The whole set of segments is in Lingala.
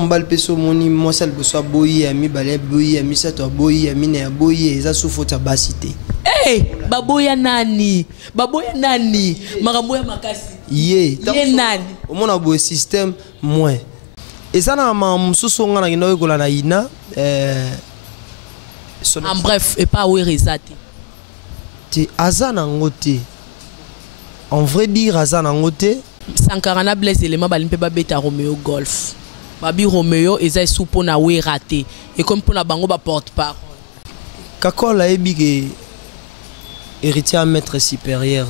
mbal peso moni moi ça le soit boyi ami balé boyi ami ça toi boyi ami ne boyi ça souffre ta basité. Eh baboya nani makambo ya makasi ye nani au moins un système moins et ça na mususu ngana ngino ko la na ina en bref et pas ouérizati ti azana ngote en vrai dire azana ngote Sankara na blesse élément balimpe ba beta Romeo golf babi Romeo eza soupo na we raté et comme pour na bango ba porte parole kakola ebige héritier à maître supérieur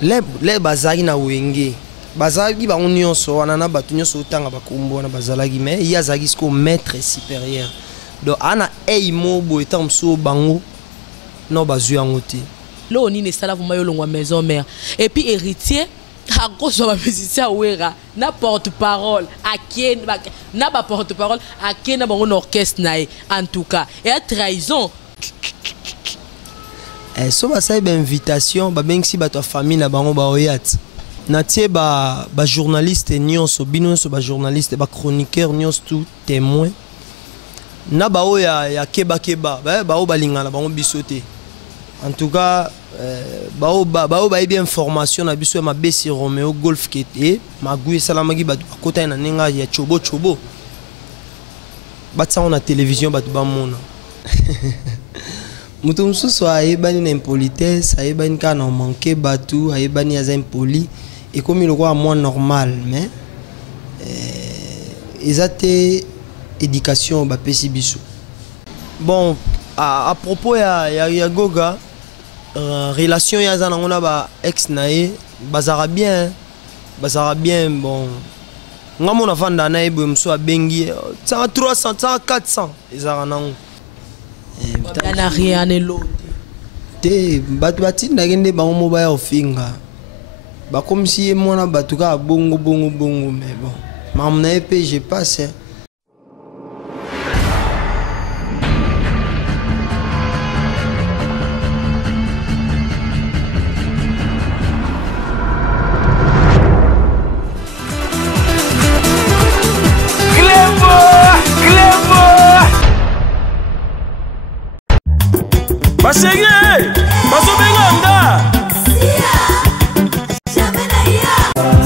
les bazali na wenge bazali ba nyonso wana na batu nyonso utanga bakumbo na bazalaki mais il y a zaki sko maître supérieur donc ana eimo bo etam so bango no bazu yangote lo ni ne sala vuma yo longwa maison mère et puis héritier a cause ba musicien wera na porte-parole à qui na ba porte-parole à qui na bango orchestre nae en tout cas et à trahison so ba sa invitation ba bengsi ba to famille na bango ba oyat na tie ba journaliste nyonso binonso ba journaliste ba chroniqueur nyonso tout témoin na ba oya ya keba ba o balingana bango bisoté en tout cas ba bien information na biso ma besi Romeo golf kete magui salamaki ba kota na ninga ya chobo ba tsa na télévision ba ba mona mutu mususu ayebani na impolitesse ayebani ka na manquer batu ayebani aza impoli et comme il est moins normal mais ezate éducation ba pesi biso bon à propos ya Goga relation ya za na ba ex nae bazara bien bon ngamo na vanda na ebo mso abengi 300 400 ezara nango na rien l'autre te batu batinda kende bango mobaya ofinga ba comme si mona batuka bongo mais bon mamna epé je passe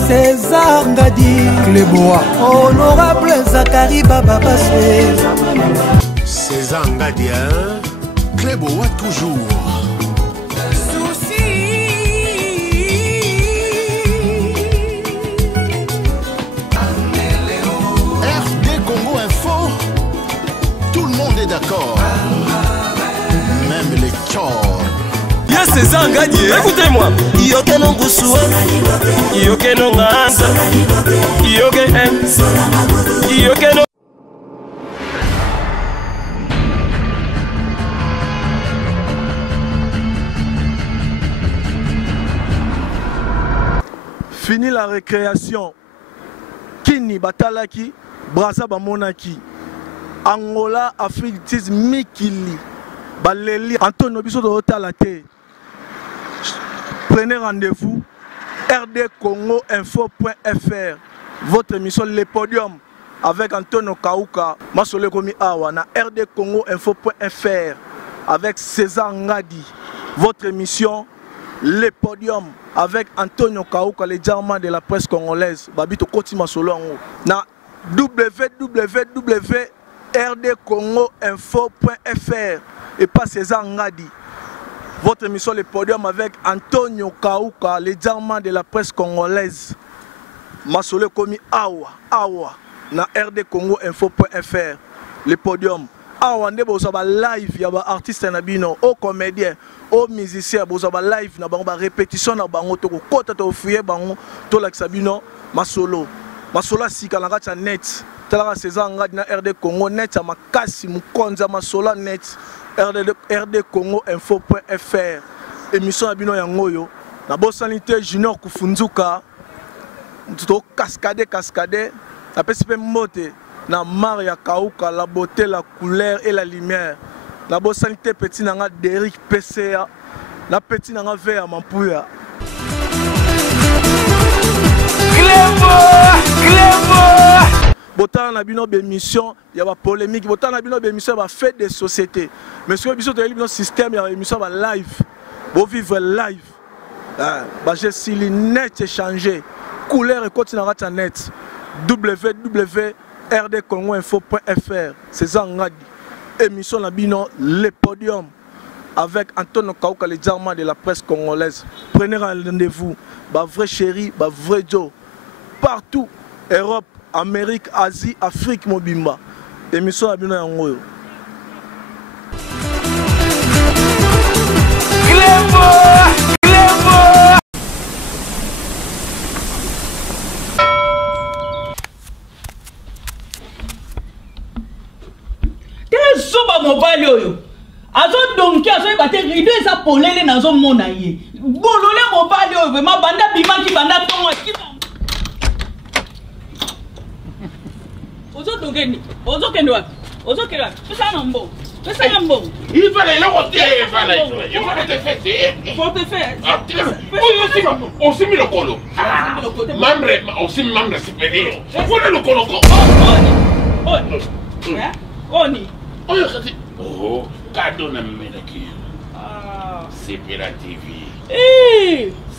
César Ngadi Clébois Honorable Zakari Baba Bassé César Ngadi Clébois toujours RD Congo Info. Tout le monde est d'accord, même les corps. Yes, César Ngadi, écoutez-moi. Yoke no Gusua Yoke no Nganza Yoke Yoke no. Fini la récréation. Kini Batalaki, Brasa Bamonaki, Angola, Afrique, Tis Mikili, Baleli, Antonio Bisso de Rotalate. Prenez rendez-vous rdcongoinfo.fr. Votre émission Le Podium avec Antonio Kauka, Masole Komi Awa na rdcongoinfo.fr avec César Ngadi. Votre émission Le Podium avec Antonio Kauka, le diamant de la presse congolaise. Babito Koti Masolo na www.rdcongoinfo.fr et pas César Ngadi. Votre émission Le Podium avec Antonio Kauka, le diamant de la presse congolaise. Masole Komi Awa na rdcongoinfo.fr. Le Podium. Awa nde bozaba live ya ba artiste na bino, au comédien, au musicien bozaba live na bango ba répétition na bango to ko kota to fuye bango to la sabino masolo. Masolo sika na kata net. Tala César Ngadi na RD Congo net ya makasi mukonza masolo net. rdcongoinfo.fr. Émission abino yangoyo na bosanité Junior Kufunzuka to cascade na pesipe mote na Maria Kauka, la beauté, la couleur et la lumière. Na bosanité petit nanga Derrick PCA, na petit nanga Vea Mampuya. Clébois Botan na bino émission, il y a pas polémique. Botan na bino émission, il y a fait des sociétés. Mais ce que biso to bino système, il y a émission ba live. Bo vivre live. Ba j'ai si net changer. Couleur et continue à net. www.rdcongoinfo.fr. C'est ça ngadi. Émission na bino le podium avec Antonio Kauka, le diamant de la presse congolaise. Prenez rendez-vous. Ba vrai chéri, ba vrai Joe. Partout, Europe, Amérique, Asie, Afrique, Mobimba. Émission Abino Yangoyo. Quel soba mobile yo? Azo donki azo ibate rido esa polele na zo mona ye. Bolole mobile yo vraiment banda bima ki banda tongo ki. Ozo dongeni, ozo kendwa. Ozo kendwa. Pesa nambo. Pesa nambo. Il fallait le retirer, il fallait te faire. Faut te faire. On s'est mis le colo. Membre, on s'est mis membre supérieur. On est le colo. Oh, cadeau na melaki. C'est la TV.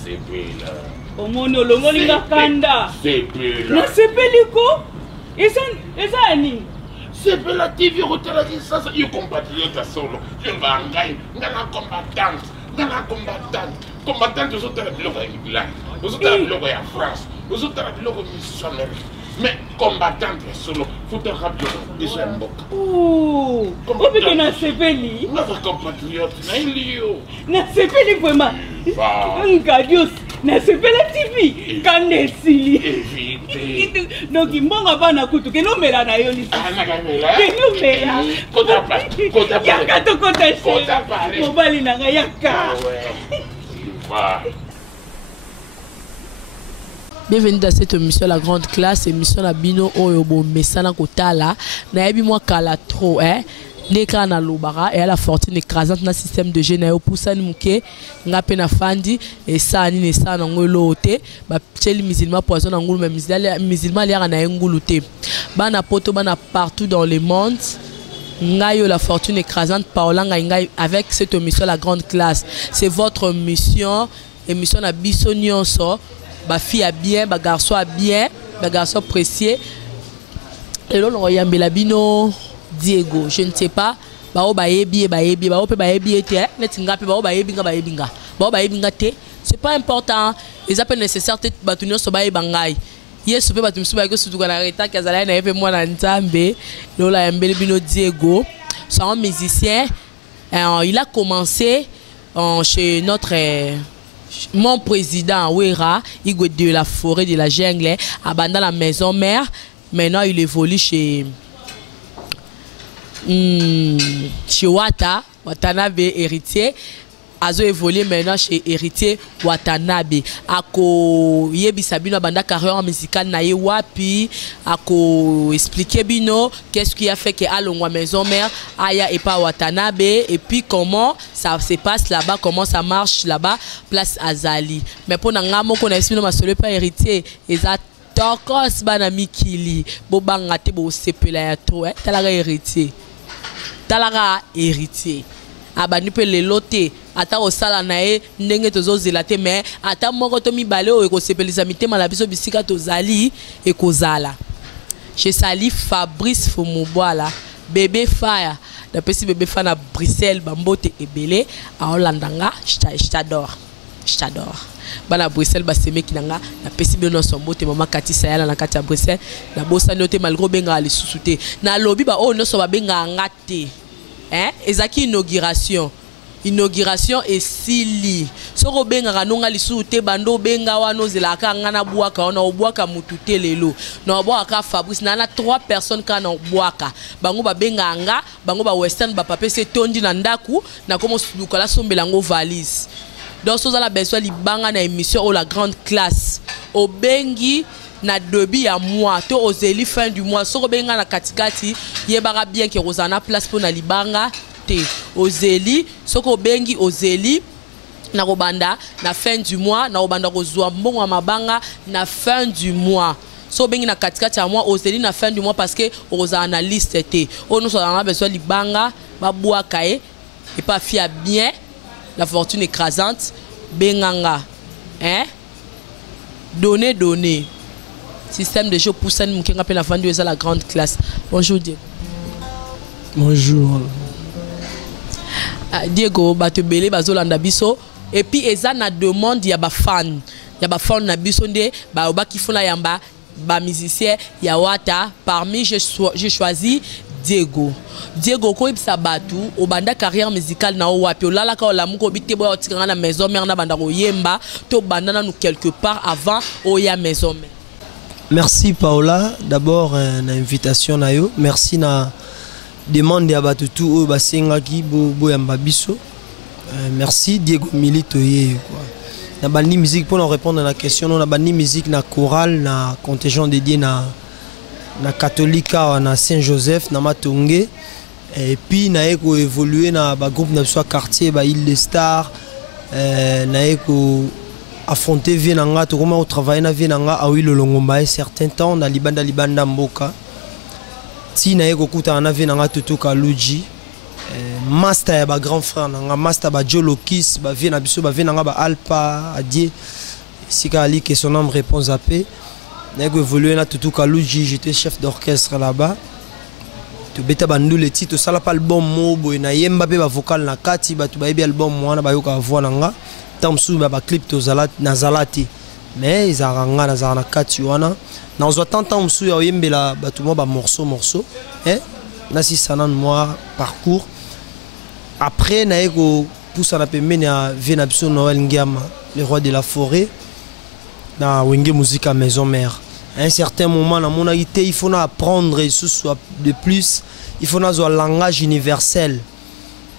C'est là. Omono longolinga kanda. C'est là. Na sepeliko. Esa ni. C'est la TV rotela qui ça yo compatriote solo. Je ngangai, ngana combattante. Combattante aux autres biloko ya England. Aux autres biloko ya France. Aux autres biloko missionnaire. Mais combattante solo, faut te rappeler déjà mboka. Oh, obi na sepeli. Notre compatriote na ilio. Na sepeli vraiment. Ngadios, na sepeli TV. Kanesili. Éviter. Donc mbonga bana kutu ke no mela na yo lisi. Ah na kamela. Ke no mela. Kota pa. Yaka to kota. Kota pa. Mobali na nga yaka. Ouais. Bienvenue dans cette émission La Grande Classe, émission la bino oyobo mesana kotala na yebi moi kala trop neka na lobara et à la fortune écrasante na système de généo poussani muke ngape na fandi et ça ni ne ça na ngolo te ba cheli musulman poison na ngulu mais musulman liara na ngulu te bana poto bana partout dans le monde. Ngayo la fortune écrasante Paola ngai avec cette émission La Grande Classe. C'est votre mission, émission na biso nyonso. Ba fille a bien, ba garçon a bien, ba garçon précieux. Et là on y a Belabino Diego, je ne sais pas. Ba o ba yebi, ba o pe ba yebi te, net nga pe ba o ba yebi nga. Ba o ba yebi nga te, c'est pas important. Ils appellent nécessaire te batunyo so ba yebangai. Yes pe batumsu ba ko sutu kana reta kazala na yepe mwana nzambe. Lola ya Belabino Diego, c'est un musicien. Il a commencé chez notre mon président Ouera, Igwe de la forêt de la jungle, abandonne la maison mère. Maintenant, il évolue chez Watanabe héritier. Azo évolué maintenant chez héritier Watanabe. Ako yebi sabino banda carrière musicale na ye wapi. Ako expliquer bino qu'est-ce qui a fait que alongwa maison mère aya et pas Watanabe et puis comment ça se passe là-bas, comment ça marche là-bas, place Azali. Mais pour nangamo qu'on a expliqué ma seule pas héritier eza tokos bana mikili bo bangate bo sepela ya to talaga héritier. Talaga héritier. Abani pe le lote ata osala nae ndenge tozozela te mais ata moko to mibale o ekosepelisa mitema na biso bisika tozali ekozala. Chez Sali Fabrice Fumuboala bébé fire da pesi bébé fire na Bruxelles bambote ebele a Holandanga je t'adore bana Bruxelles baseme kinanga na pesi beno sombote mama Kati Sayala na kati ya Bruxelles na bosa note malgré benga ali susute na lobi ba o no so ba benga ngate. Ezaki inauguration et sili soko benga kanonga lisu te bando benga wano zelaka ngana buaka ona obuaka mutute lelo na obuaka Fabrice na 3 personnes kana obuaka bango ba benga nga bango ba western ba papese tondi na ndaku na komo sudukala sombela ngo valise donc soza la besoin libanga na émission au La Grande Classe au bengi na début ya mois to ozeli fin du mois soko benga na katikati yebaka bien que rozana place pour na libanga te ozeli soko bengi ozeli na robanda na fin du mois na robanda kozwa mbongo mabanga na fin du mois so bengi na katikati ya mois ozeli na fin du mois parce que aux analystes était on nous a besoin libanga ba boaka et pas fier bien la fortune écrasante benganga hein donner système de jeu pour ça nous qui appelle la fin de la grande classe. Bonjour Diego. Bonjour Diego batebele bazolanda biso et puis eza na demande ya ba fan na biso nde ba oba kifuna yamba ba musicien ya wata parmi j'ai choisi Diego ko ibsa batu obanda carrière musicale na wapi olala ka olamuko bitebo ya otikanga na maison mère na banda ko yemba to banda na nous quelque part avant oya maison mère. Merci Paola d'abord na invitation na yo merci na demande ya batu tout basenga ki bo yamba biso merci Diego Milito ye quoi. Na bandi musique pour répondre à la question on a bandi musique na chorale na contingent dédié na catholique na Saint-Joseph na Matongé et puis na eko évoluer na ba groupe na soit quartier ba Île des Stars na eko affronter Vienanga to comment travailler na Vienanga a oui le Longomba un certain temps na libanda mboka ti na eko kuta na Vienanga tutuka Luji master ya ba grand frère nga master ba Jolokis ba vie na biso ba Vienanga ba Alpa Adie sika ali que son nom répond à paix. J'ai évolué na Tutu Kaluji, j'étais chef d'orchestre là-bas. Tu beta bandu le titre, ça la pas album mobo na yemba pe ba vocal na kati ba tu ba ebi album mwana ba yoka voix nanga. Tamsu ba clip to zalat na zalati. Mais ils aranga na zana kati wana. Na ozo tant msu ya yembela ba tu mo ba morceau. Na si sana moi parcours. Après na ego poussa na pembeni ya Vena biso Noël Ngiama, le roi de la forêt. Na wenge musique à maison mère. À un certain moment dans mon activité, il faut apprendre et soit de plus, il faut un langage universel.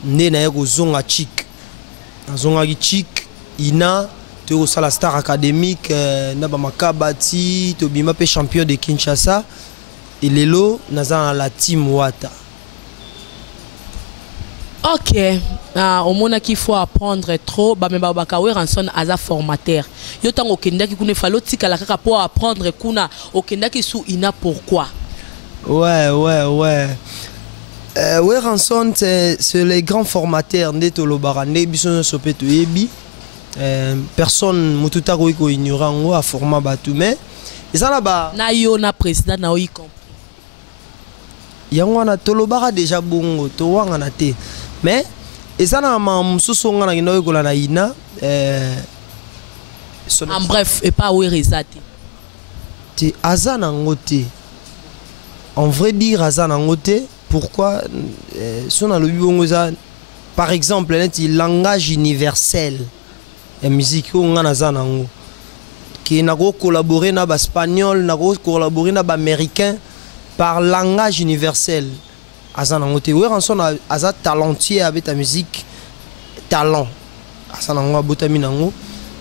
Né na ego zonga chic. Na zonga chic ina to la star académique na ba makabati to bima pe champion de Kinshasa et lelo na la team Wata. Ok, au moment qu'il faut apprendre trop, bah mais bakawe ranson aza formateur. Yo tango kenda ki kune falo tika la kaka pour apprendre kuna au kenda ki sou ina pourquoi? Ouais, ranson c'est les grands formateurs ndeto lobarande biso sopeto yebi. Personne mututa ko ignorant a format batu mais ezala ba na yo na président na y compris. Yango na tolobara déjà bongo to wanga na te. Mais ezana ma mususu ngana kino ko na ina en bref et pas où rezati. Ti azana ngote. En vrai dire azana ngote pourquoi son alobi bongo za par exemple un langage universel la musique ngana azana ngo qui na ko collaborer na ba espagnol na ko collaborer na ba américain par langage universel. Azana ngote we ranson aza talentueux avec ta musique talent azana ngo botami nango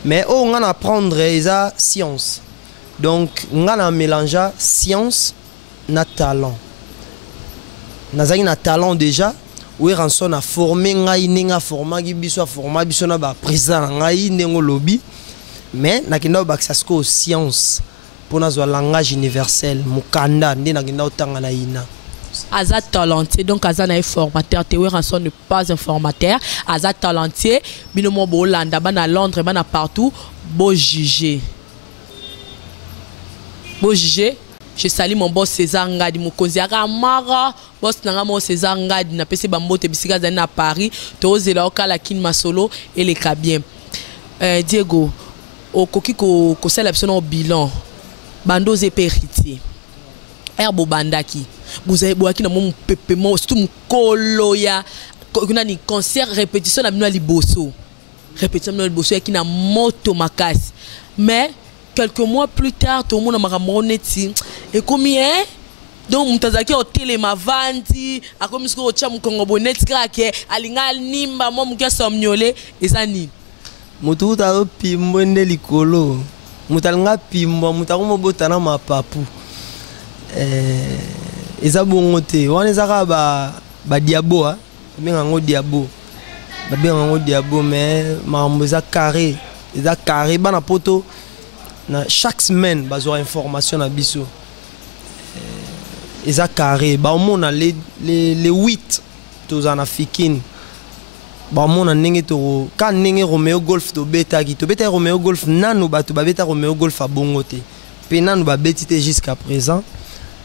mais on va apprendre eza science donc on va mélanger science na talent nazaki na talent déjà we ranson a formé ngai ninga forma gi biso forma biso na ba président ngai ndengo lobby mais nakenda ba sasko science pour nazo langage universel mukanda ndi nakenda otanga na ina. Aza talentueux donc aza na formateur te ranson n'est pas un formateur aza talentueux bino mo bolanda bana Londres bana partout beau juger je salue mon boss César Ngadi mukonzi aka mara boss nanga mo César Ngadi na pese bambote bisika za na Paris to zela okala kin masolo et les bien Diego okoki ko sala biso bilan bando ze héritier Herbo bandaki vous avez boaki na mon pepe mo surtout mukolo ya kuna ni concert répétition na bino liboso répétition na liboso ya kina moto makasi mais quelques mois plus tard tout le monde m'a moneti et combien donc mutazaki hotel ma vandi akomi sko cha mkongo boneti krake alinga nimba mo mukia somnyole ezani mutu ta pimbo nde likolo mutalinga pimbo mutakomo botana mapapu eza bongo te wana ezaka ba diabo benga ngo diabo mais mambo eza carré bana poto chaque semaine bazwa information na biso eza carré baomona les 8 tozana fikini baomona ndenge to ka ndenge Romeo Golf tobeta Romeo Golf nanu bato babeta Romeo Golf abongo te pe nanu babeti te jusqu'à présent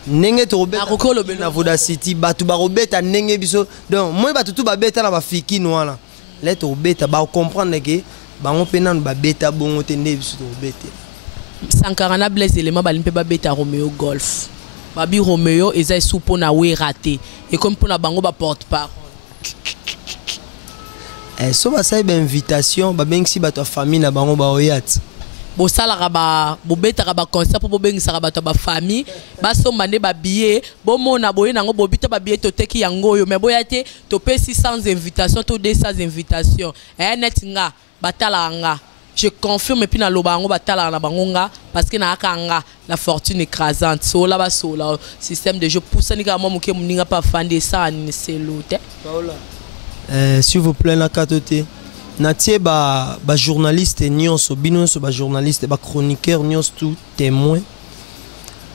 ndenge to robeta na Voda City bato barobeta ndenge biso donc moi bato tout babeta na bafikini wana let robeta ba comprendre que bango pe nanu babeta bongo te ndenge biso to robeta Sankara na Blaise élément balimpe babeta Romeo Golf babi Romeo eza soupo na we raté et comme pour na bango ba porte parole so basali ba invitation ba bengisi bato famille na bango ba oyat bo sala ba bo beta ba concert pour bengisa bato ba famille ba somba ne ba billet bo mona boye nango bo bita ba billet to teki yango yo mais boyate to pesi sans invitation to 200 invitations net nga batala nga. Je confirme puis na lobango batala na bangonga parce que na akanga la fortune écrasante so là bas so là système de jeu pousse ni ka moke muninga pas fande ça ni c'est l'autre s'il vous plaît na katote na tie ba journaliste nyonso binonso ba journaliste ba chroniqueur nyonso tout témoin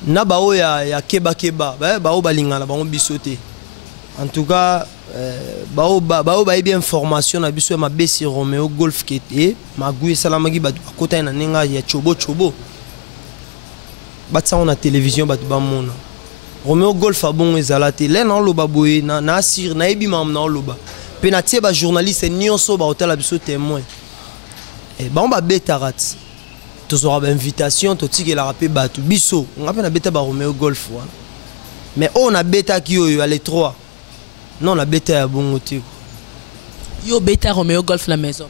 na ba o ya keba ba o balingana bango bisote en tout cas bao ba bien information na biso ma besi Romeo Golf kete magui salamaki ba kota na ninga ya chobo batsa on a télévision ba ba mona Romeo Golf abon ezalate le na loba boye na sir na ebi mam na loba pe na tie ba journaliste nyonso ba hôtel biso témoin e ba on ba betarat tozora ba invitation to tiki la rapé batu biso on appelle na beta ba Romeo Golf wana mais on a beta ki yo les 3 non la bêta ya bongo te yo bêta Romeo Golf la maison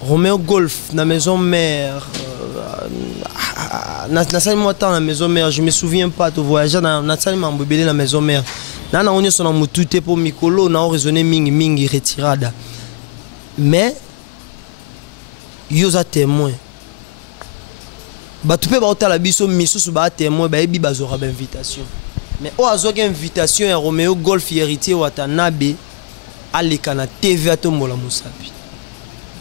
Romeo Golf na maison mère na sali moi temps la maison mère je me souviens pas to voyager na sali mambebele na maison mère na onye sona mutute pour mikolo na raisonner mingi retirada mais yo za témoin ba tu peux ba otala biso misusu ba témoin ba ebi bazora ba invitation mais au azoki invitation ya Romeo Golf héritier Watanabe aleka na TV atombola musapi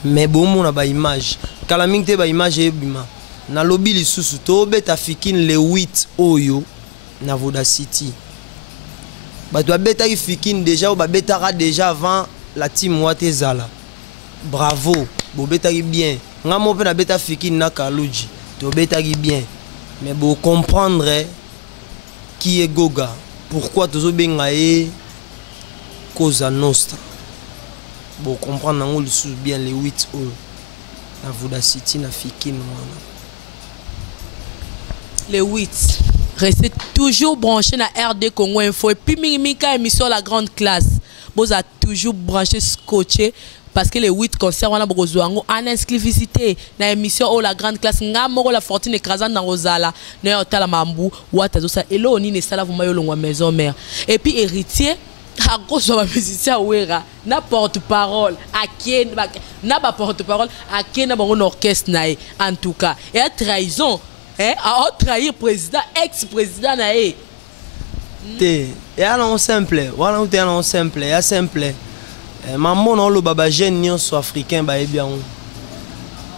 mais bomo na ba image kala mingi te ba image ebima na lobby lisusu to beta fikine le 8 oyo na Voda City bato babeta fikine déjà ou babetara déjà avant la team Watezala bravo bo beta bien ngamo pe na beta fikine na Kaluji to beta bien mais bo comprendre qui est Goga pourquoi tozo benga e Cosa Nostra bon comprendre nango le bien les 8 au na Voda City na fikine wana les 8 restez toujours branché na RD Congo Info et puis mika émission la grande classe vous a toujours branché scotché parce que les 8 concerts on a beaucoup en exclusivité na émission oh la grande classe ngamoko la fortune écrasante dans Rosala na otala mambu watazosa elo ni ne sala vuma yo longwa maison mère et puis héritier à cause de ma musicien ouera na porte-parole à qui na ba porte-parole à qui na bon orchestre nae en tout cas et à trahison à trahir président ex-président nae te ya non simple voilà ou te non simple ya simple maman on le baba jeune nyonso africain ba e bien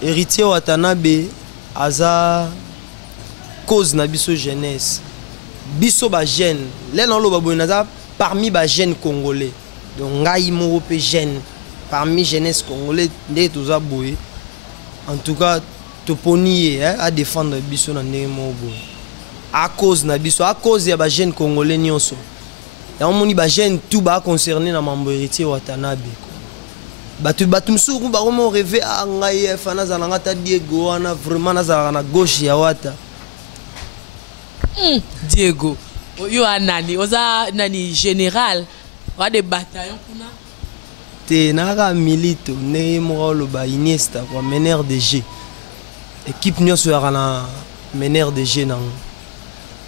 héritier Watanabe aza cause na biso jeunesse biso ba jeune les non lo babo naza parmi ba jeunes congolais donc ngai mo pe jeune parmi jeunesse congolais ndé toza boye en tout cas to ponier à défendre biso na ndé mo boye à cause na biso à cause ya ba jeunes congolais nyonso ya moni ba jeune tout ba concerné na mambo héritier Watanabe batu msuku ba komo rêver a ngai fana za ngata Diego wana vraiment na za na gauche ya wata Diego yo anani oza nani général wa de bataillon kuna te naka milito ne mo lo ba Iniesta kwa meneur de jeu équipe nyonso ya na meneur de jeu nango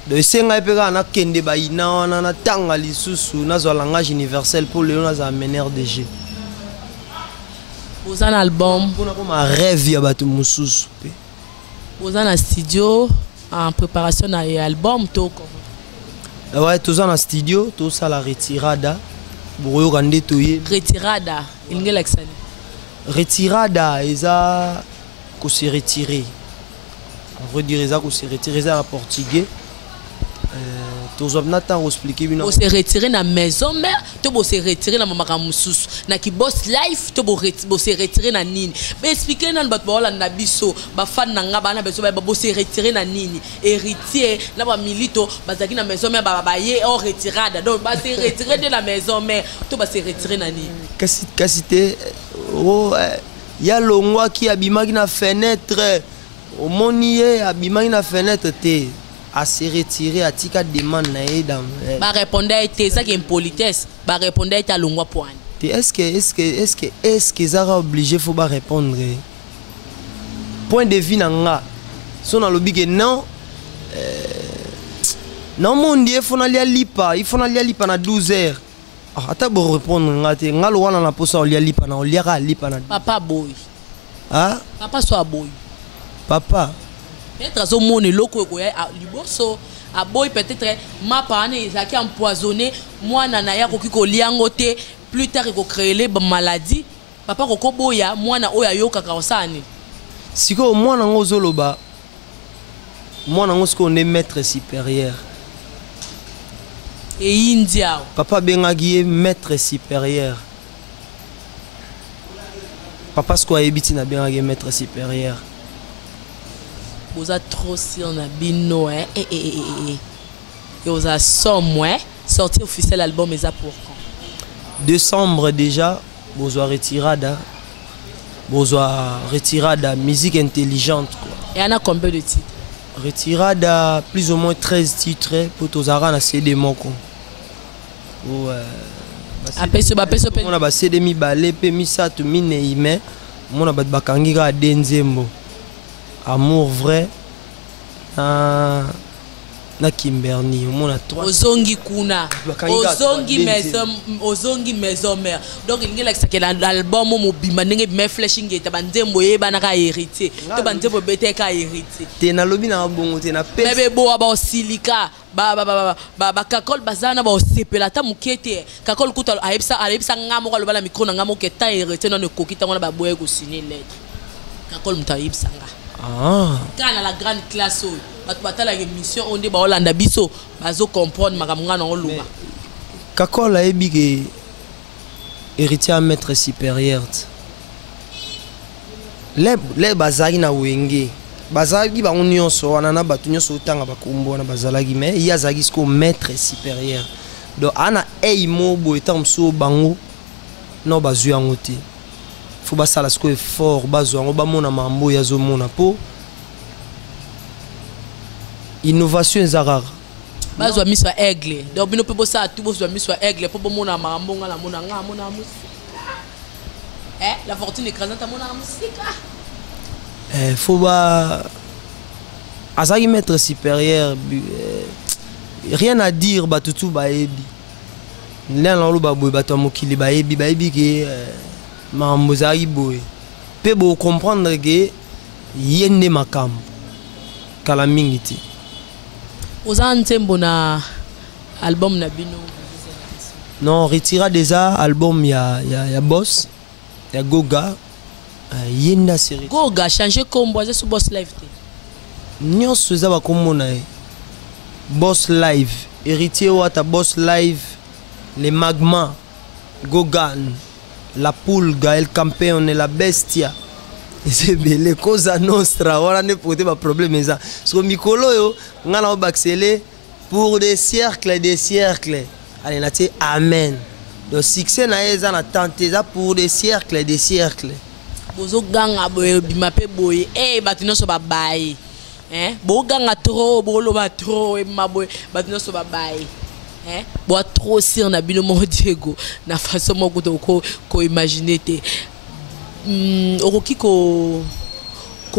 de senga peka na kende ba ina wana na tanga lisusu na zo langage universel pour le na za meneur de jeu oza na album pour na comme rêve ya batu mususu pe oza na studio en préparation na album to ouais toza na studio to ça la retirada boyo kande toye retirada ingela exani retirada eza ko se retirer on va dire ça qu'on se retirer en portugais. Tous on a tant expliqué bien. On se retirer na maison mère, tu bo se retirer na mama kamususu. Na ki boss life, tu bo se retirer na nini. Mais expliquer na bat bola na biso, ba fan na nga bana beso ba bo se retirer na nini. Héritier na ba milito, bazaki na maison mère ba ye en retirada. Donc ba se retirer de la maison mère, tu ba se retirer na nini. Kasité oh ya longwa qui abimaki na fenêtre. Au monier abimaki na fenêtre te. À se retirer à tika demande na edam ba répondre était ça qui est impolitesse ba répondre était à longwa point est-ce que ça obligé faut pas répondre point de vue nanga son na lobi que non non mon dieu faut aller lipa il faut aller lipa na 12 heures ata bo répondre ngate ngalo wana na posa olia lipa na oliaka lipa na papa boy ah papa soit boy papa peut-être au monde loko ko ya liboso a boy peut-être ma parane ezaki empoisonné moi nana ya ko kiko liango te plus tard ko créer les maladies papa ko boya mwana oya yoka ka osani siko mwana ngozoloba mwana ngosiko on est maître supérieur et india papa bengaki maître supérieur papa sko ebiti na bengaki maître supérieur. Vous êtes trop si on a bino hein et vous a somme sorti officiel album mais ça pour quand décembre déjà vous avez retirada musique intelligente quoi. Et on a combien de titres retirada plus ou moins 13 titres pour tozara na CD moko on a ba CD mi balé pe mi sato mi neime on a ba bakangi ka denzembo amour vrai na Kimberly on a 3 ozongi kuna ozongi maison mère donc il y a que l'album mo bima ndenge me flashing eta banzembo yeba na ka héritier to banzembo bete ka héritier te na lobi na bongo te na pe bebe bo ba silika ba kakol bazana ba osepela ta mukete kakol kuta ayebisa ngamo ka lobala micro na ngamo ke ta héritier no kokita ngona ba boye ko signer lettre kakol mutayibisa nga quand la grande classe batala émission on dit ba Hollanda biso bazo comprendre makamanga na oluba kakola ebike héritier à maître supérieur les bazaki na wenge bazaki ba nyonso wana na batu nyonso utanga bakombo na bazalaki mais il y a zaki sko maître supérieur donc ana eimo bo etamso bango no bazu yango te faut basala sko effort bazwango bamona mambo ya zo mona po innovation ezarara bazwa miswa aigle donc bino pe ça tout bazwa miswa aigle po bomona mambo ngala mona nga mona musika la fortune écrasante mona musika faut ba azaki maître supérieur rien à dire batutu baebi l'un lo ba boy bato mokili baebi ke mambo zaki boy pe bo comprendre que yende makam kala mingi te ozantembo na album na bino non retira déjà album ya boss ya Goga yenda série Goga changer combo sur boss live te nyonso za ba komona boss live héritier wata boss live les magma Gogan la poule Gaël Campion et la bestia c'est belle cosa nostra voilà ne pote ba problème ça so mikolo yo ngana obaxele pour des siècles allez na ti amen le succès na eza na tenter ça pour des siècles bozo ganga boye bima pe boye batu no so ba baye bo ganga trop bo lo ba trop maboye batu no so ba baye bo trop sir na bino mo Diego na façon moko to ko imaginer te okoki ko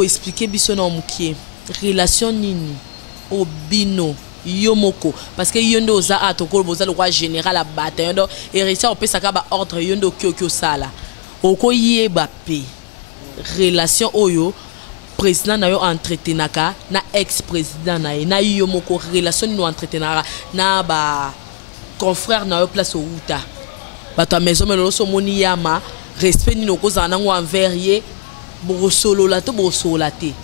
expliquer biso na mukie relation nini obino yomoko parce que yondo oza atoko boza le roi général a battre yondo héritier on peut saka ba ordre yondo kyokyo sala oko yeba pe relation oyo président na yo entretenaka na ex président na yomoko relation no entretenaka na ba confrère na yo place au uta bato a maison melo so moni yama respect ni noko zana ngo envers ye bo solo la to bo solo la te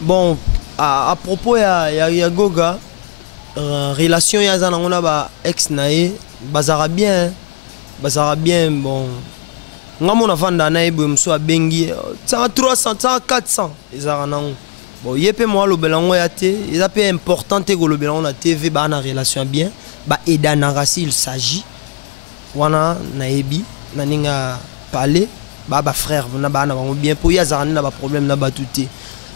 Bon, à propos ya Goga, relation ya zana on a ba ex nae, bazara bien, bon. Ngamo na vanda nae bo mso abengi, ça 300, ça 400 ezara nango. Bon, yepe moi lo belango ya te, eza pe important te go lo belango na TV ba na relation bien, ba edana s'il s'agit. Wana naebi, naninga parler, ba frère na ba na bien po ya zara na ba problème na ba tuté.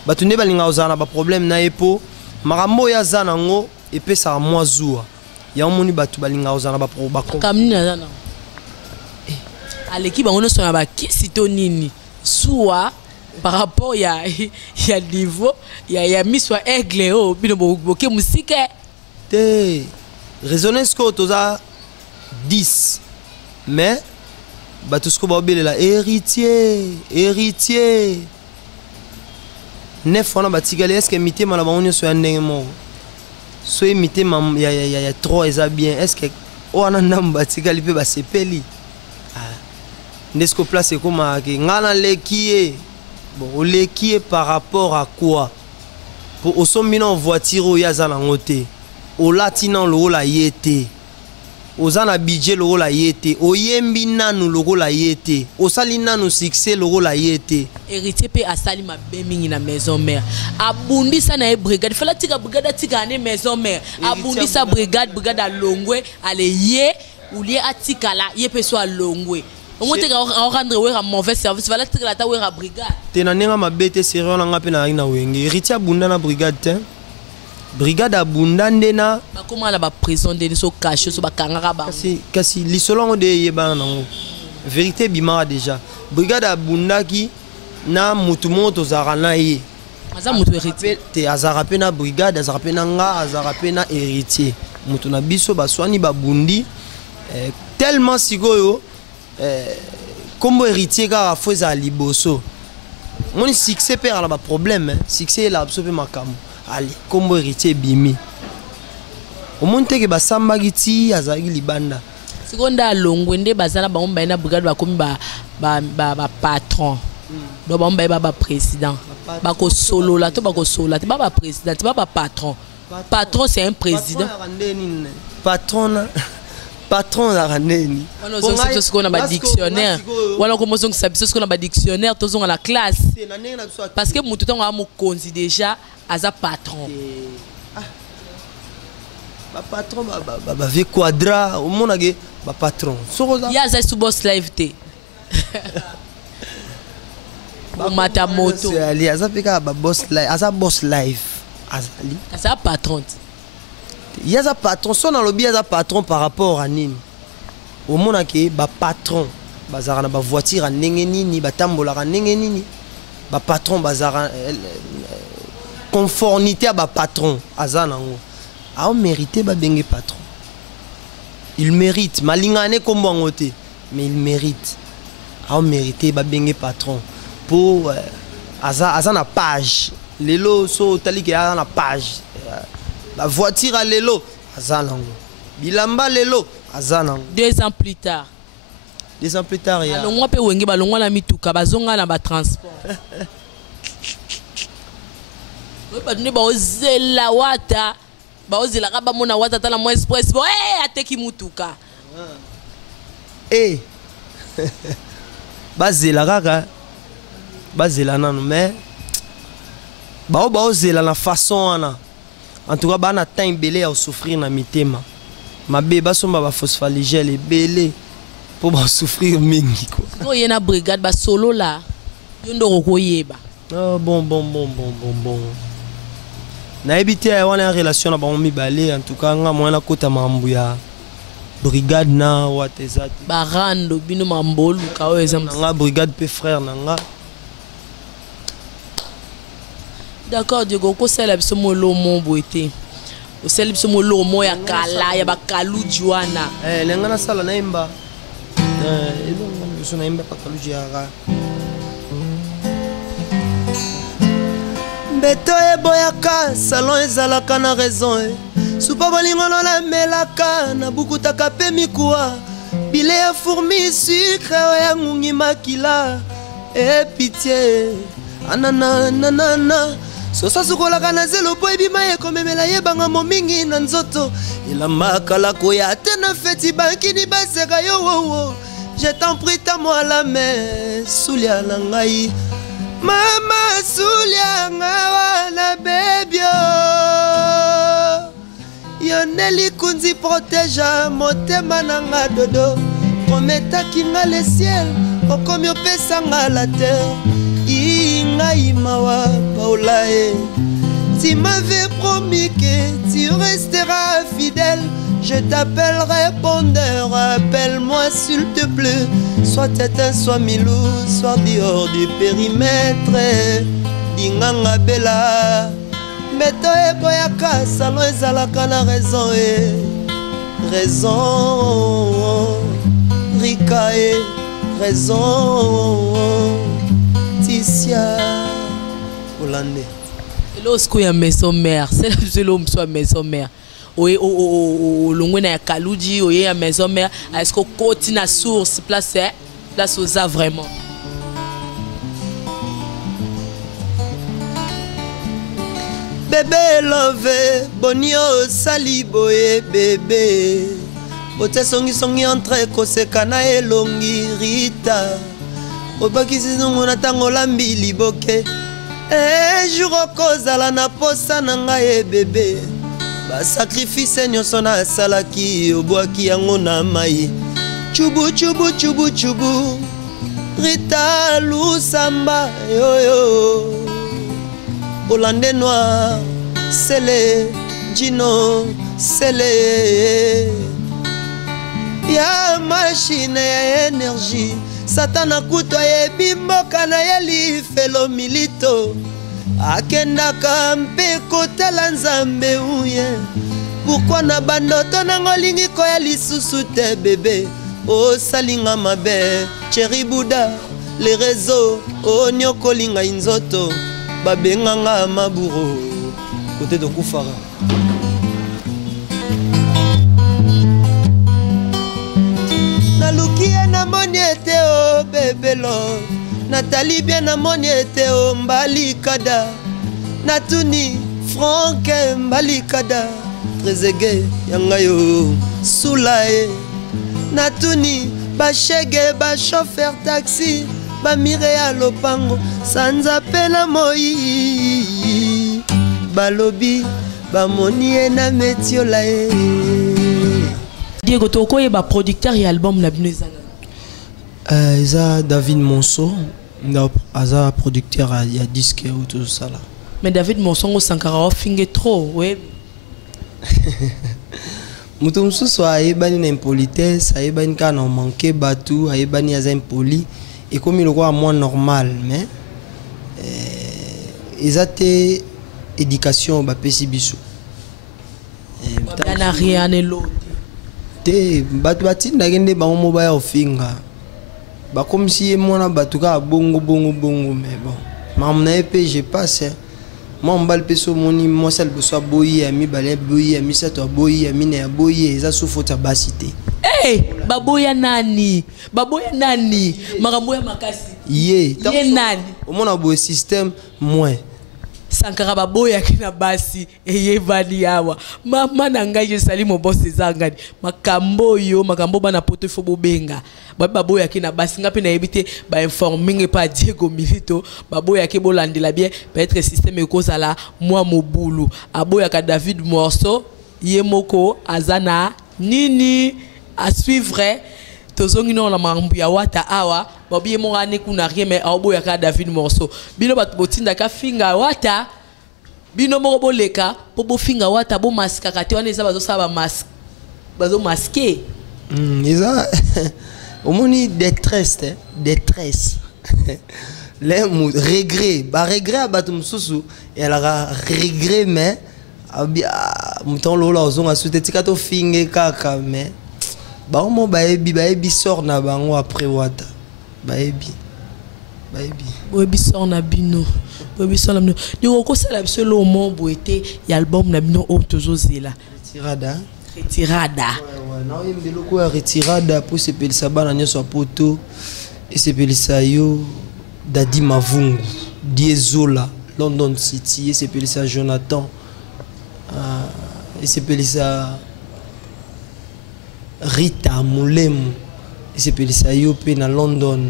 Batunde balinga ozana ba problème na epo marambo ya zana ngo epesa mwa zuwa ya omoni batu balinga ozana ba pro ba kamni na zana aleki bango no sona ba kisito nini suwa par rapport ya niveau ya miswa aigle o bino boke musike te raisonner ce que toza 10 mais batu sko ba belela héritier neuf wana batikali est-ce que mitema na bango nyonso ya ndenge moko so mitema ya 3 eza bien est-ce que wana ndambo batikali mpe basepeli ndesko place ekomaka nga naleki ye bon oleki ye par rapport à quoi po osombi na voiture oyo aza nango te olati na lokola ye te oza na budget lokola ye te oyembi nanu lokola ye te osali nanu succès lokola ye te héritier pe asali mabe mingi na maison mère abundisa na brigade fala tika brigade atika na maison mère abundisa brigade alongwe ale ye ulie atika la ye pe so alongwe omote ka rendre wera mauvais service fala tika la ta wera brigade te na nenga mabe te sérieux na ngape na ina wenge héritier abunda na brigade te brigade abunda ndena bakoma la ba prison de so caché so bakangaka ba kasi lisolongo de yeba nango vérité bimara déjà brigade abunda ki na mutu moto zarana ye aza mutu héritier te azarape na brigade azarape na nga azarape na héritier mutu na biso baswani babundi tellement sikoyo kombo héritier ka foza liboso moni succès perd la ba problème succès la absolument makamo ali kombo héritier bimi omonte ke basamba giti azaki libanda seconda longwe nde bazala ba omba na brigade ba komi ba patron do ba omba ba président ba ko solo la to ba ko solo ba président ba patron c'est un président patron la randeni on a ce qu'on a ba dictionnaire wala ko mozo ce qu'on a ba dictionnaire tozonga la classe parce que mutu tango amo konzi déjà aza patron ba patron ba vie quadra au monde age ba patron ya za sous boss live te ba mata moto ali aza peka ba boss live azali aza patron ya za patron son na lobby aza patron par rapport à nini au monde age ba patron bazara na ba voiture ndenge nini batambola ndenge nini ba patron bazara conformité à ba patron azanango a mérité ba bengue patron il mérite malingane kombo ngote mais il mérite a mérité ba bengue patron pour azana page lelo so taliki azana page la voiture à lelo azanango bilamba lelo azanango 2 ans plus tard ya alongwa pe wenge balongwa na mituka bazonga na ba transport badune baozela wata baozela ka bamona wata tala mo express bo ateki mutuka bazela kaka bazela nanu mais baozela na façon wana en tout cas bana temps belé à souffrir na mitema mabe basomba ba phosphaligel ebele pour ba souffrir mingi ko ko yena brigade ba solo la yondo ko yeba bon na ebité wana relation na ba mibale en tout cas nga mwana kota mambu ya brigade na watezati barando bino mambolu ka o exemple nga brigade pe frère nanga d'accord Diego ko sela biso molo mo boete o sela biso molo mo ya kala ya bakalu juana lenga na sala na imba elongo biso na imba bakalu juara beto eboyaka salon ezalaka na raison supa bolingono namelaka nabukutaka mpe mikuwa bile ya fourmi sucre ya ngungi makila pitié anananana sosa sukolaka na zelo po ebima ekomemela yebanga momingi na nzoto elamaka koya te na feti bankini baseka yo wowo je t'en prie ta moi la main sulia na ngai mama sulia nga na bebio yoneli kunzi protège motema na nga dodo prometaki nga le ciel okomi opesa nga la terre ingai mawa paulae tu m'avais promis que tu resteras fidèle je t'appelle répondeur appelle-moi s'il te plaît soit éteint soit milou soit dehors du périmètre dinganga bela meto eboyaka salon ezalaka na raison raison rika raison Ticia Hollande lorsqu'il y a maison mère c'est l'homme soit maison mère au longue na Kalouji au y a maison mère est-ce que côté na source place aux a vraiment bébé love bonio saliboye bébé bote songi entre koseka na elongi rita obakisi nongo na tango lambi liboke jour okozala na posa na ngai bébé basacrifice nyonso nasalaki obwaki yango na mai chubu chubu chubu chubu Rita Lusamba yoyo Hollande noir Sele Gino Sele ya machine ya énergie Satana kutwa ye bimboka na ye lifelo milito akendaka mpe kotala nzambe uye pourquoi na bandoto nango lingi koya lisusu te bébé osalinga mabe chéri Bouddha les réseaux onyokolinga inzoto babenganga maburo côté de Koufara nalukia na moni ete o bébé love Nathalie bien na moni ete o mbalikada natuni Franck mbalikada trezege yangayo sulae natuni bashege ba chauffeur taxi ba mireya lopango sanza pela moi balobi ba moni na metiola Diego Toko est producteur et album na bino ezanga Eza David Monso aza producteur ya disque ou tout ça là mais David Monso ngo Sankara finge trop ouais mutu mususu ayebani na impolitesse ayebani ka na manquer batu ayebani aza impoli et comme il est moins normal mais eza te éducation ba pesi biso na rien elo te batu batinda gende ba mo ba ya ofinga ba comme si mona batu ka bongo mais bon mamna epé je passe moi mbal peso moni moi celle beso boyi ami balé boyi ami sato boyi ami ne boyi eza sofota basité baboya nani makambo ya makasi ye nani omona bo système moins Sankara baboya kina basi eyebani yawa mama na ngai je sali mo boss ezangani makambo bana poto fo bobenga baboya kina basi ngapi na yebite ba informing pa Diego Milito baboya ke bolandela bien peut-être système ekozala moi mobulu aboya ka David Morso yemoko azana nini à suivre tozongi non la mambu ya wata awa babiye mo ane kuna rien mais aboya ka David Morso bino bat botinda ka finga wata bino mo boleka po bo finga wata bo maska kati wana eza bazo saba bazo masquer eza omoni détresse les regret abatu mususu et la regret mais muton lola ozonga sutetika to finge kaka mais baomo baebi sort na bango après wata baebi sort na bino Diego ko sala biso lo mo boete ya album na bino o tozozela retirada non yembelo ko retirada pour se pelisa bana nyoso poto et se pelisa yo Dadi Mavungu Diezola London City, et c'est appelé ça Jonathan, et c'est appelé ça Rita Moulem, et c'est appelé ça Yopé na London,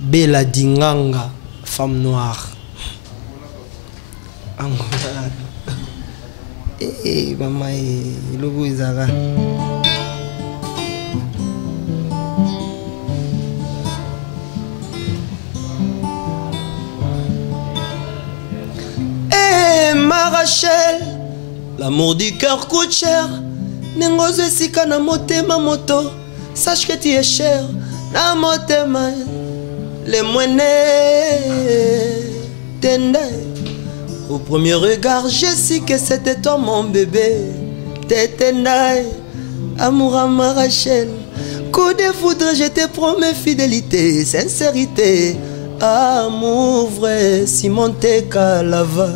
Bella Dinganga, femme noire. Eh maman, le beau Isara. Eh ma Rachel, l'amour du cœur coûte cher. Nengozo sika na motema moto, sache que tu es cher. Na motema, les moines tendai. Au premier regard, je sais que c'était toi mon bébé. Tétendai, amour à ma Rachel. Coup de foudre, je te promets fidélité, sincérité. Amour vrai, Simon Teka lava.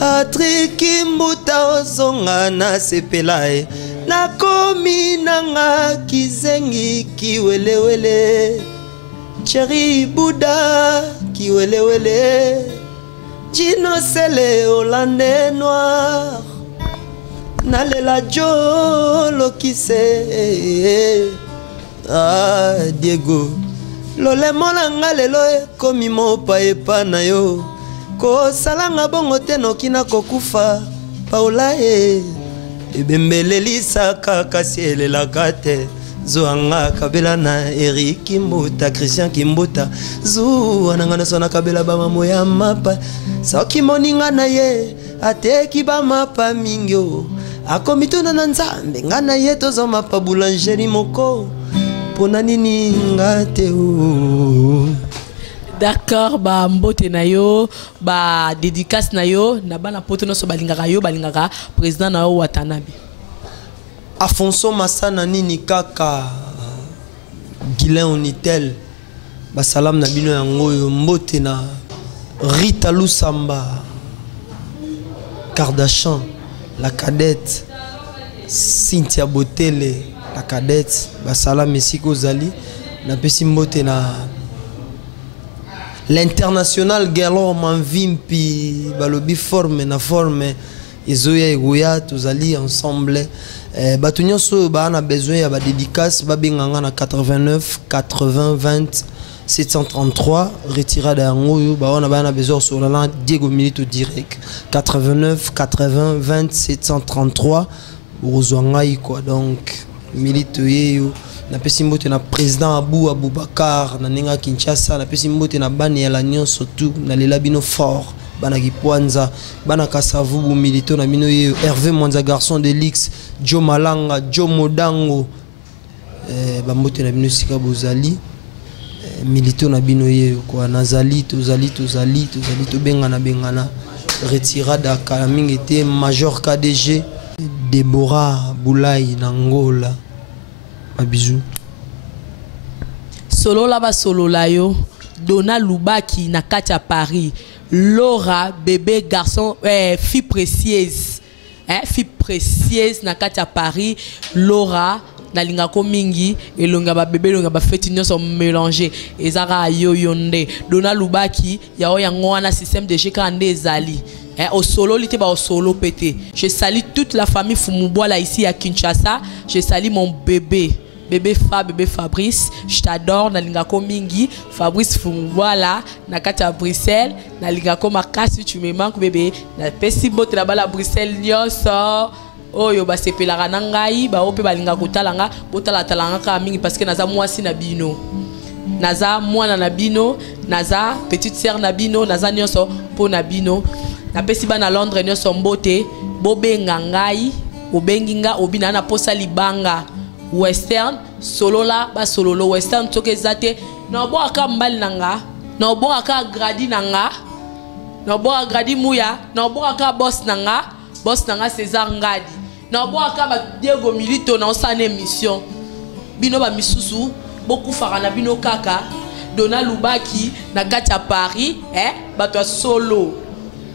Atriki mbuta ozonga na sepelae. Nakomi nanga kizengi kiwelewele. Chéri Bouddha kiwelewele. Gino Sele Hollandais noir. Nalela Jolo qui sait. Ah Diego. Lole molanga lelo komi mopa epa na yo. Ko salanga bongo teno kina kokufa. Paula ebembeleli saka kasiele la kate. Zoanga kabela na Eric Kimbuta, Christian Kimbuta. Zoanga na sona kabela bama moya mapa. Soki moninga na ye ateki ba mapa mingyo. Akomituna na nzambe ngana ye tozo mapa boulangerie moko. Pona nini ngate o. D'accord, ba mbote na yo, ba dédicace na yo, na bana poto no so balingaka yo balingaka président na yo Watanabe. Afonso Masana nini kaka Guilain Onitel basalam na bino yango yo mbote na Rita Lusamba Kardashian la cadette Cynthia Botele la cadette basalam mesiko zali na pesi mbote na l'international galon manvimpi balobi forme na forme ezoya egoya tozali ensemble. Batunyo so ba na besoin ya ba dédicace ba benganga na 89 80 20 733 retirada yango ba on a besoin sur la Diego Milito direct 89 80 20 733 ozwangai quoi donc Milito yeyo na pesi mbote na président Aboubakar na ninga Kinshasa na pesi mbote na bani ya la nyonso tout na lela bino fort bana Kipwanza bana Kasavubu Milito na bino yeyo Hervé Mwanza garçon de l'X Joe Malanga Joe Modango bambote na bino sika bozali Milito na bino yeyo kwa nazali tozali to bengana retirada kala mingi te major KDG Deborah Boulay Nangola bisous solo la ba solo la yo Dona Lubaki na Katia Paris Laura bébé garçon fille précieuse fille précieuse na Katia Paris Laura na lingako mingi elonga ba bébé longa ba feti nyonso mélanger ezara yo yonde Dona Lubaki ya o yango wana système de GK ande ezali au solo lité ba au solo pété. Je salue toute la famille Fumuboala ici à Kinshasa. Je salue mon bébé Fabrice, je t'adore na lingako mingi Fabrice Fumuboala na kata Bruxelles na lingako makasi tu me manques bébé na pesi bote la bala Bruxelles nyonso oyo ba sepelaka na ngai ba ope balinga kotalanga botala talanga ka mingi parce que naza mwasi na bino naza mwana na bino naza petite sœur na bino naza nyonso po na bino na pesi ba na Londres nyonso mbote bobenga ngai obenginga obina na posa libanga western solola ba sololo western toke zate na bo aka mbali nanga na bo aka gradi nanga na bo aka gradi muya na bo aka boss nanga César Ngadi na bo aka ba Diego Milito na osane émission bino ba misusu beaucoup fara na bino kaka Dona Lubaki na Katia Paris bato solo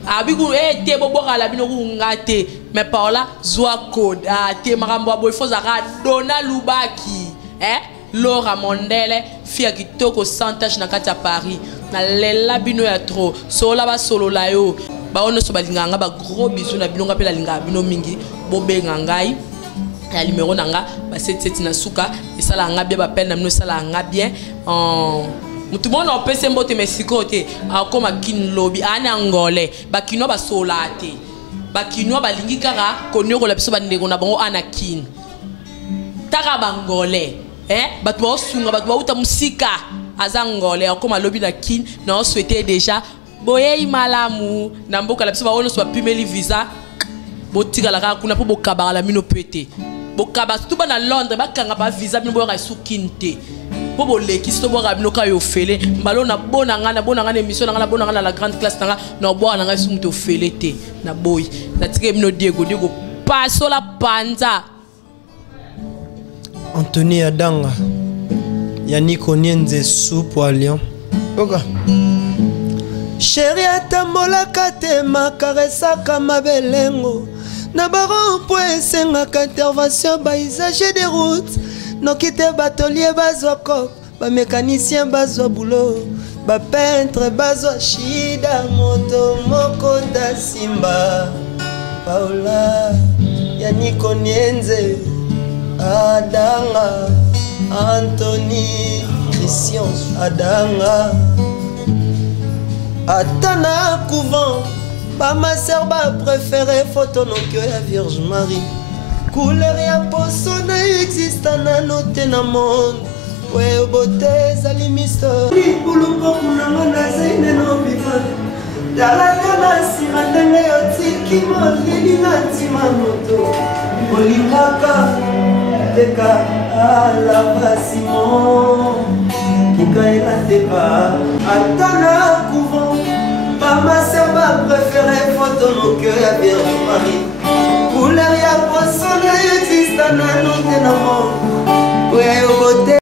abiku te boboka la bino ngate mais par là zwa code te makambo boy fozaka Dona Lubaki Laura Mondele fia kitoko santage na kati ya Paris na lela bino ya trop sola ba solo la yo ba ono so balinganga ba gros bisous na bino ngapela linga bino mingi bobenga ngai ya numéro nanga ba 77 na suka esala nga bien ba peine na bino sala nga bien mutu bona opese mbote Mexico te akoma kin lobby ana ngole ba kinwa ba sola te ba kinwa balingi kaka konyo la biso ba ndeko na bango ana kin taka bangole batu ba osunga batu ba uta musika azangole akoma lobby na kin na o souhaiter déjà boye malamu na mboka la biso ba ono so pimeli visa botika la kaka kuna po bokabala la mino pété bokaba tout ba na Londres bakanga ba visa bino boka sukinte po boleki sto boka bino ka yo fele mbalo na bona ngana émission na ngana bona ngana la grande classe nanga na boka nanga sumto fele te na boy na tike bino Diego paso la panza Anthony Adanga Yannick Onienze soupe à Lyon. Oka. Chérie atambola kate makaresa kama belengo. Na baron point senga intervention ba usager des routes. No kite batelier bazwa kop, ba mécanicien bazwa boulot, ba peintre bazwa shida moto moko da simba. Paula Yannick Onienze Adanga Anthony Christian Adanga Atana couvent pas ma sœur ba préférée photo non que la Vierge Marie couleur ya poso na existe na note na monde ouais beauté salimisto bulu pour na na zine no vivant dala sirandenge yotiki molili na tima moto olingaka teka ala Simon Kikaela teka atana couvent pas ma sœur ma préférée photo no cœur ya Vierge Marie couleur ya poisson existe na note na monde ouais beauté